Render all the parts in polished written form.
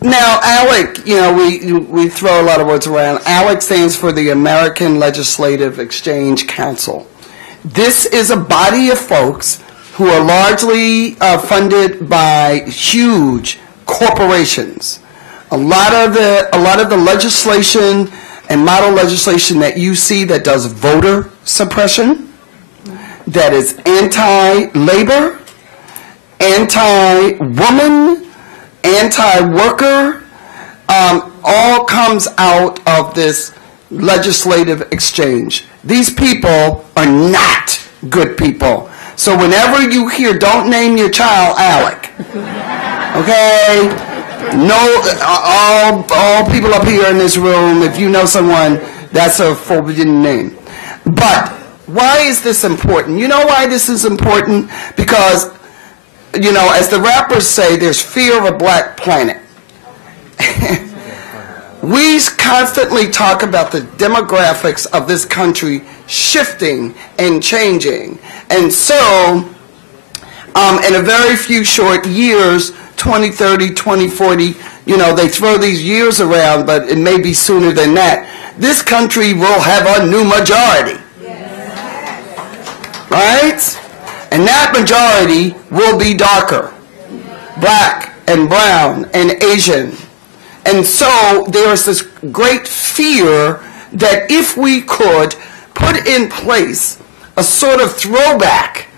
Now, ALEC, we throw a lot of words around. ALEC stands for the American Legislative Exchange Council. This is a body of folks who are largely funded by huge corporations. A lot of the legislation and model legislation that you see that does voter suppression, that is anti-labor, anti-woman, anti-worker, all comes out of this legislative exchange. These people are not good people. So whenever you hear, don't name your child Alec. Okay? No, all people up here in this room, if you know someone, that's a forbidden name. But why is this important? You know why this is important? Because, as the rappers say, there's fear of a black planet. We constantly talk about the demographics of this country shifting and changing. And so, in a very few short years, 2030, 2040, they throw these years around, but it may be sooner than that, this country will have a new majority. Yes. Right? And that majority will be darker, black and brown and Asian. And so there is this great fear that if we could put in place a sort of throwback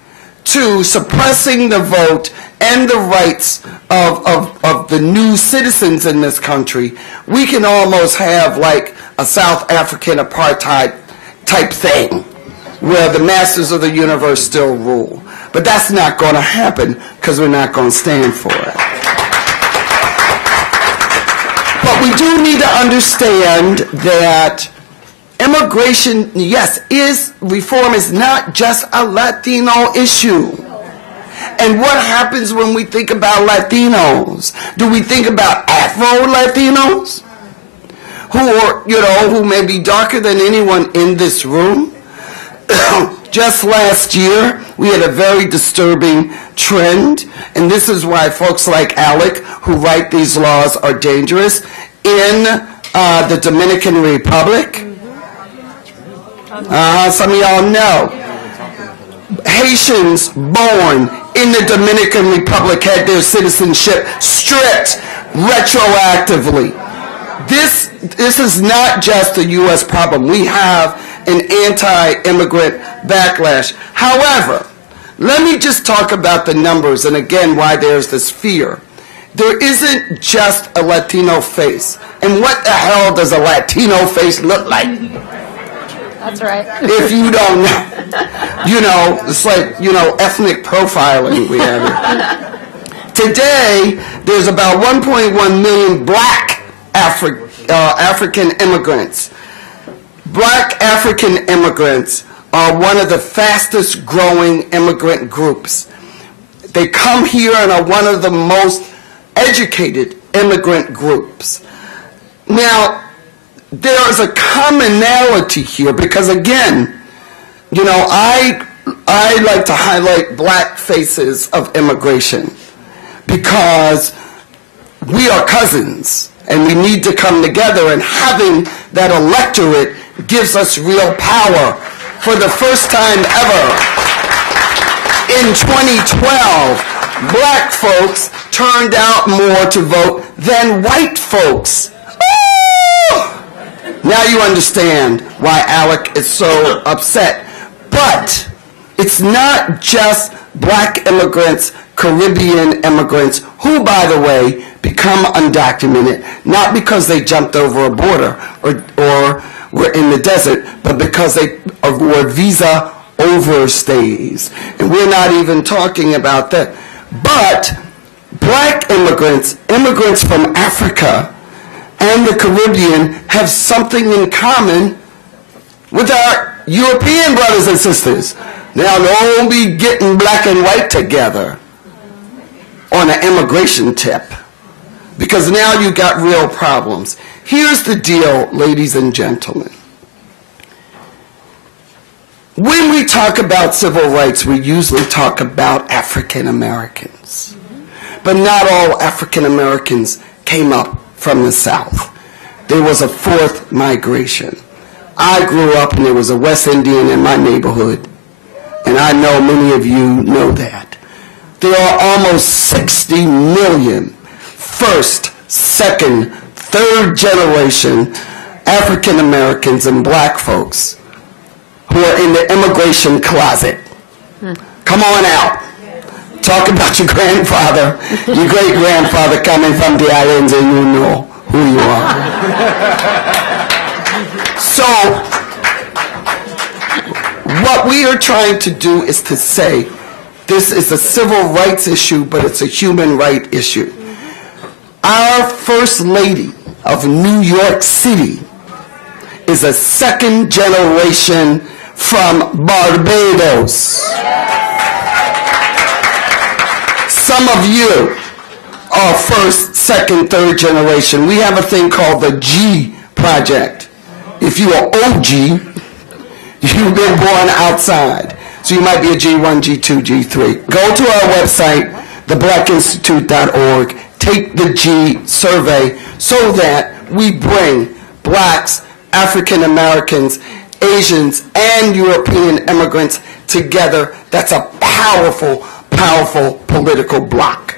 to suppressing the vote and the rights of the new citizens in this country, we can almost have like a South African apartheid-type thing where the masters of the universe still rule. But that's not going to happen because we're not going to stand for it. But we do need to understand that immigration, yes, reform is not just a Latino issue. And what happens when we think about Latinos? Do we think about Afro-Latinos who may be darker than anyone in this room? Just last year, we had a very disturbing trend, and this is why folks like Alec, who write these laws, are dangerous. In the Dominican Republic, some of y'all know, Haitians born in the Dominican Republic had their citizenship stripped retroactively. This is not just a U.S. problem. We have an anti-immigrant backlash. However, let me just talk about the numbers and again why there's this fear. There isn't just a Latino face. And what the hell does a Latino face look like? That's right. If you don't know, it's like, ethnic profiling we have here. Today, there's about 1.1 million black African immigrants. Black African immigrants are one of the fastest growing immigrant groups. They come here and are one of the most educated immigrant groups. Now, there is a commonality here because, again, I like to highlight black faces of immigration because we are cousins and we need to come together, and having that electorate gives us real power. For the first time ever, in 2012, black folks turned out more to vote than white folks. Now you understand why Alec is so upset. But it's not just black immigrants, Caribbean immigrants, who, by the way, become undocumented, not because they jumped over a border or were in the desert, but because they were visa overstays. And we're not even talking about that. But black immigrants, immigrants from Africa and the Caribbean, have something in common with our European brothers and sisters. Now, don't be getting black and white together on an immigration tip, because now you got real problems. Here's the deal, ladies and gentlemen. When we talk about civil rights, we usually talk about African Americans, But not all African Americans came up from the South. There was a fourth migration. I grew up and there was a West Indian in my neighborhood, and I know many of you know that. There are almost 60 million first, second, third generation African Americans and black folks who are in the immigration closet. Come on out. Talk about your grandfather, your great-grandfather coming from the islands, and you know who you are. So, what we are trying to do is to say, this is a civil rights issue, but it's a human rights issue. Our First Lady of New York City is a second generation from Barbados. Some of you are first, second, third generation. We have a thing called the G Project. If you are OG, you've been born outside. So you might be a G1, G2, G3. Go to our website, theblackinstitute.org, take the G survey so that we bring blacks, African Americans, Asians, and European immigrants together. That's a powerful, powerful political bloc.